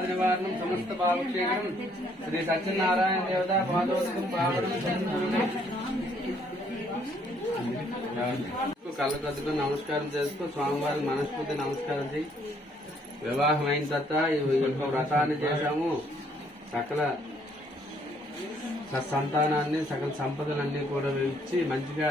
నివారణం సమస్త పాపక్షేకరం శ్రీ సత్యనారాయణ దేవత పాదోదకం కళ్ళ నమస్కారం చేసుకో స్వామివారి మనస్ఫూర్తి నమస్కారం చేయి వివాహం అయిన తర్వాత వ్రతాన్ని చేశాము సకల సత్సంతానాన్ని సకల సంపదలన్నీ కూడా ఇచ్చి మంచిగా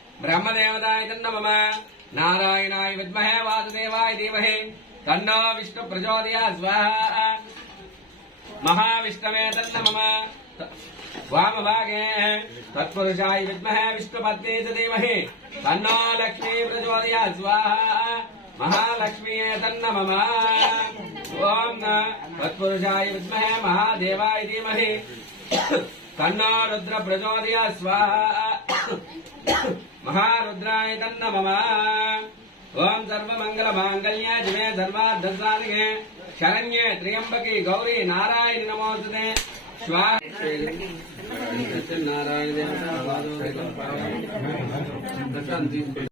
ब्रह्मदेवताय तन्नम नारायणाय विद्महे वासुदेवाय धीमहि। तन्नो विष्णु प्रचोदया स्वाहा। महाविष्णवे तन्नम वामभागे तत्पुरुषाय विद्महे विष्णुपत्नी च धीमहि। तन्नो लक्ष्मी प्रचोदया स्वाहा। महालक्ष्मी तन्नम ओम तत्पुरुषाय विद्महे महादेवाय धीमहि। तन्नो रुद्र प्रचोदया स्वाहा। స్వాహా మహారుద్రాయ తన్నమ ఓం సర్వమంగళ మాంగళ్య జిమే సర్వార్థసాధికే శరణ్యే త్ర్యంబకి గౌరీ నారాయణ నమోస్తుతే. స్వాహ. నారాయణ దేవత